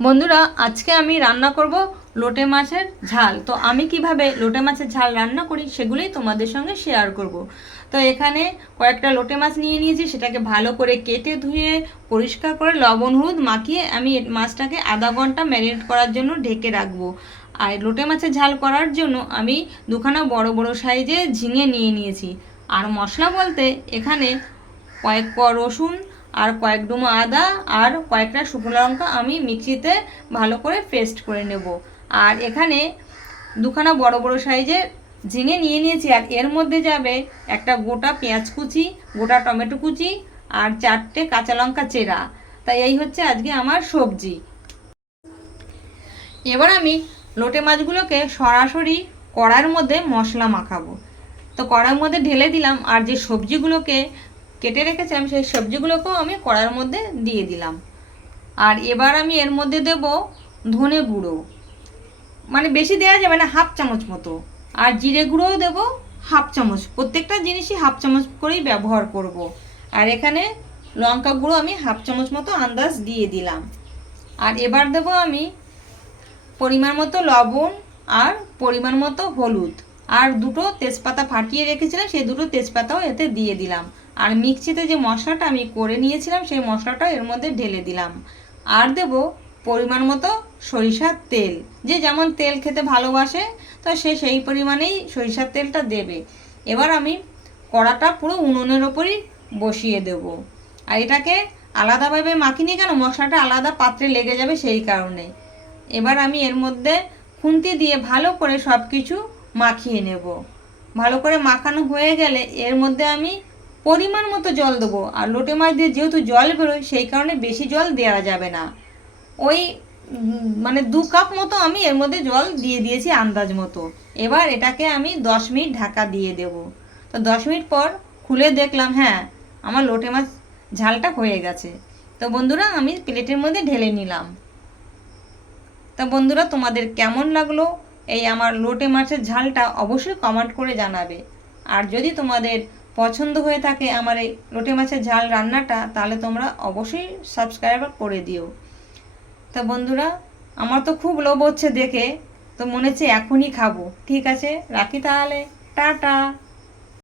বন্ধুরা, আজকে আমি রান্না করব লোটে মাছের ঝাল। তো আমি কীভাবে লোটে মাছের ঝাল রান্না করি সেগুলোই তোমাদের সঙ্গে শেয়ার করব। তো এখানে কয়েকটা লোটে মাছ নিয়ে নিয়েছি, সেটাকে ভালো করে কেটে ধুয়ে, পরিষ্কার করে লবণ, হলুদ মাখিয়ে আমি মাছটাকে আধা ঘণ্টা ম্যারিনেট করার জন্য ঢেকে রাখব। আর লোটে মাছের ঝাল করার জন্য আমি দুখানা বড় বড় সাইজে ঝিঙে নিয়ে নিয়েছি। আর মশলা বলতে এখানে কয়েক ক রসুন আর কয়েক ডুমো আদা আর কয়েকটা শুকনো লঙ্কা আমি মিক্সিতে ভালো করে পেস্ট করে নেব। আর এখানে দুখানা বড় বড় সাইজের ঝিঙে নিয়ে নিয়েছি আর এর মধ্যে যাবে একটা গোটা পেঁয়াজ কুচি, গোটা টমেটো কুচি আর চারটে কাঁচা লঙ্কা চেরা। তাই এই হচ্ছে আজকে আমার সবজি। এবার আমি লোটে মাছগুলোকে সরাসরি কড়ার মধ্যে মশলা মাখাবো। তো কড়ার মধ্যে ঢেলে দিলাম আর যে সবজিগুলোকে কেটে রেখেছিলাম সেই সবজিগুলোকেও আমি কড়ার মধ্যে দিয়ে দিলাম। আর এবার আমি এর মধ্যে দেব ধনে গুঁড়ো। মানে বেশি দেওয়া যাবে না, হাফ চামচ মতো। আর জিরে গুঁড়োও দেবো হাফ চামচ। প্রত্যেকটা জিনিসই হাফ চামচ করেই ব্যবহার করব। আর এখানে লঙ্কা গুঁড়ো আমি হাফ চামচ মতো আন্দাজ দিয়ে দিলাম। আর এবার দেবো আমি পরিমাণ মতো লবণ আর পরিমাণ মতো হলুদ। আর দুটো তেজপাতা ফাটিয়ে রেখেছিলাম, সেই দুটো তেজপাতাও এতে দিয়ে দিলাম। আর মিক্সিতে যে মশলাটা আমি করে নিয়েছিলাম, সেই মশলাটা এর মধ্যে ঢেলে দিলাম। আর দেব পরিমাণ মতো সরিষার তেল। যে যেমন তেল খেতে ভালোবাসে, তো সে সেই পরিমাণেই সরিষার তেলটা দেবে। এবার আমি কড়াটা পুরো উনুনের ওপরই বসিয়ে দেব। আর এটাকে আলাদাভাবে মাখিনি কেন? মশলাটা আলাদা পাত্রে লেগে যাবে সেই কারণে। এবার আমি এর মধ্যে খুন্তি দিয়ে ভালো করে সব কিছু মাখিয়ে নেব। ভালো করে মাখানো হয়ে গেলে এর মধ্যে আমি পরিমাণ মতো জল দেবো। আর লোটে মাছ দিয়ে যেহেতু জল বেরোয়, সেই কারণে বেশি জল দেওয়া যাবে না। ওই মানে দু কাপ মতো আমি এর মধ্যে জল দিয়ে দিয়েছি আন্দাজ মতো। এবার এটাকে আমি দশ মিনিট ঢাকা দিয়ে দেব। তো দশ মিনিট পর খুলে দেখলাম হ্যাঁ আমার লোটে মাছ ঝালটা হয়ে গেছে। তো বন্ধুরা, আমি প্লেটের মধ্যে ঢেলে নিলাম। তা বন্ধুরা, তোমাদের কেমন লাগল? এই আমার লোটে মাছের ঝালটা অবশ্যই কমেন্ট করে জানাবে। আর যদি তোমাদের পছন্দ হয়ে থাকে আমার এই লোটে মাছের ঝাল রান্নাটা, তাহলে তোমরা অবশ্যই সাবস্ক্রাইব করে দিও। তো বন্ধুরা, আমার তো খুব লোভ হচ্ছে দেখে, তো মনে হচ্ছে এখনই খাব। ঠিক আছে, রাখি তাহলে। টাটা!